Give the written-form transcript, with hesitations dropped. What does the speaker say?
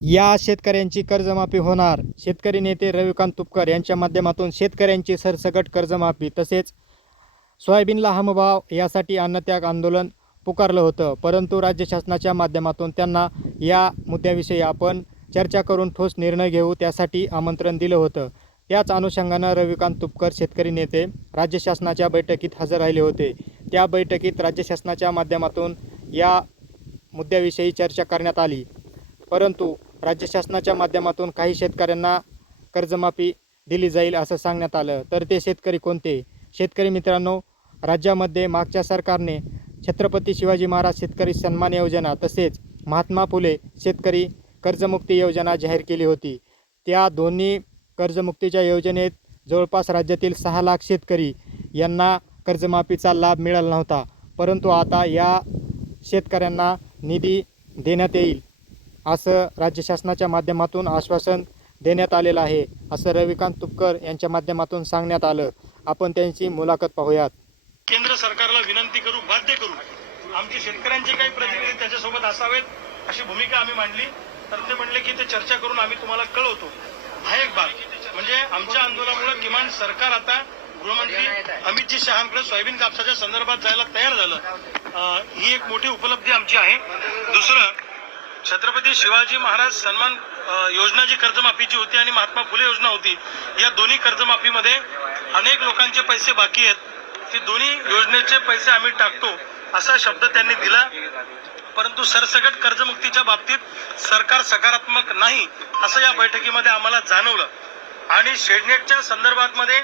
या शेतकऱ्यांची कर्जमाफी होणार. शेतकरी नेते रविकांत तुपकर यांच्या माध्यमातून शेतकऱ्यांची सरसकट कर्जमाफी तसेच सोयाबीनला हमीभाव यासाठी अन्नत्याग आंदोलन पुकारलं होतं. परंतु राज्य शासनाच्या माध्यमातून त्यांना या मुद्द्याविषयी आपण चर्चा करून ठोस निर्णय घेऊ त्यासाठी आमंत्रण दिलं होतं. त्याच अनुषंगानं रविकांत तुपकर शेतकरी नेते राज्य शासनाच्या बैठकीत हजर राहिले होते. त्या बैठकीत राज्य शासनाच्या माध्यमातून या मुद्द्याविषयी चर्चा करण्यात आली. परंतु राज्य शासनाच्या माध्यमातून काही शेतकऱ्यांना कर्जमाफी दिली जाईल असं सांगण्यात आलं. तर ते शेतकरी कोणते? शेतकरी मित्रांनो, राज्यामध्ये मागच्या सरकारने छत्रपती शिवाजी महाराज शेतकरी सन्मान योजना तसेच महात्मा फुले शेतकरी कर्जमुक्ती योजना जाहीर केली होती. त्या दोन्ही कर्जमुक्तीच्या योजनेत जवळपास राज्यातील 6 लाख शेतकरी यांना कर्जमाफीचा लाभ मिळाला नव्हता. परंतु आता या शेतकऱ्यांना निधी देण्यात येईल असं राज्य शासनाच्या माध्यमातून आश्वासन देण्यात आलेलं आहे, असं रविकांत तुपकर यांच्या माध्यमातून सांगण्यात आलं. आपण त्यांची मुलाखत पाहूयात. केंद्र सरकारला विनंती करू, बाध्य करू, आमचे शेतकऱ्यांचे काही प्रतिनिधी त्याच्यासोबत असावेत अशी भूमिका आम्ही मांडली. तर ते म्हणले की ते चर्चा करून आम्ही तुम्हाला कळवतो. हा एक भाग म्हणजे आमच्या आंदोलनामुळे किमान सरकार आता गृहमंत्री अमितजी शहांकडे सोयाबीन कापसाच्या संदर्भात जायला तयार झालं. ही एक मोठी उपलब्धी आमची आहे. दुसरं, छत्रपती शिवाजी महाराज सन्मान योजना जी कर्जमाफीची होती आणि महात्मा फुले योजना होती, या दोन्ही कर्जमाफीमध्ये अनेक लोकांचे पैसे बाकी आहेत. ते दोन्ही योजनेचे पैसे आम्ही टाकतो असा शब्द त्यांनी दिला. परंतु सरसकट कर्जमुक्तीच्या बाबतीत सरकार सकारात्मक नाही असं या बैठकीमध्ये आम्हाला जाणवलं. आणि शेडनेटच्या संदर्भात मध्ये